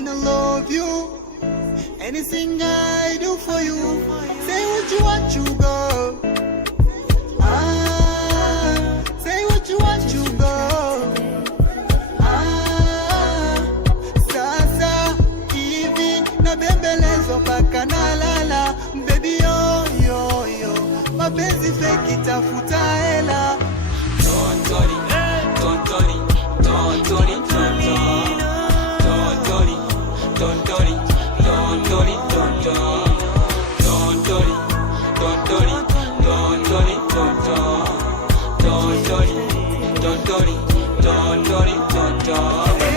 wanna love you. Anything I do for you. Say what you want, you go. Say what you want, you go. Sasa hivi na bembelezo paka na lala. Baby yo yo yo, mapenzi fake itafuta hela. Tontori, tontori, tontori, tontori, tontori, tontori, tontori, tontori, tontori, tontori, tontori, tontori, tontori, tontori, tontori.